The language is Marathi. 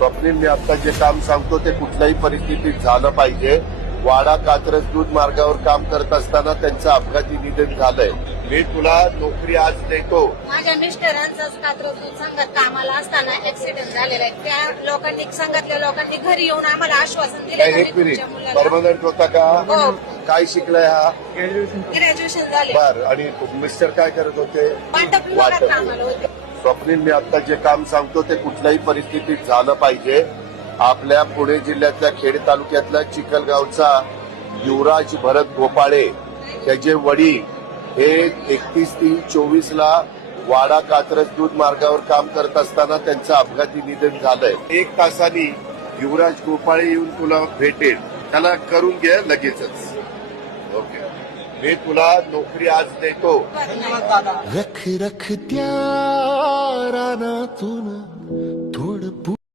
स्वप्नील, मी आता जे काम सांगतो ते कुठल्याही परिस्थितीत झालं पाहिजे. वाडा कात्रज दूध मार्गावर काम करत असताना त्यांचं अपघाती निधन झालंय. मी तुला नोकरी आज देतो. माझ्या मिस्टरांचाच कात्रज दूध संघात कामाला असताना ऍक्सिडेंट झालेला आहे. त्या लोकांनी, संघातल्या लोकांनी घरी येऊन आम्हाला आश्वासन दिलं. एक मिनिट, परमनंट होता का? हो. काय शिकलाय हा? ग्रॅज्युएशन झाले. बर. आणि मिस्टर काय करत होते? वाटप विभागात कामाला होते. स्वप्नील, मी आता जे काम सांगतो ते कुठल्याही परिस्थितीत झालं पाहिजे. आपल्या पुणे जिल्ह्यातल्या खेड तालुक्यातल्या चिखलगावचा युवराज भरत गोपाळे, त्याचे वडील हे 31/3/24 ला वाडा कात्रज दूध मार्गावर काम करत असताना त्यांचं अपघाती निधन झालंय. 1 तासानी युवराज गोपाळे येऊन तुला भेटेल. त्याला करून घे लगेचच. ओके, मी तुला नोकरी आज देतो. रख रख त्या रानातून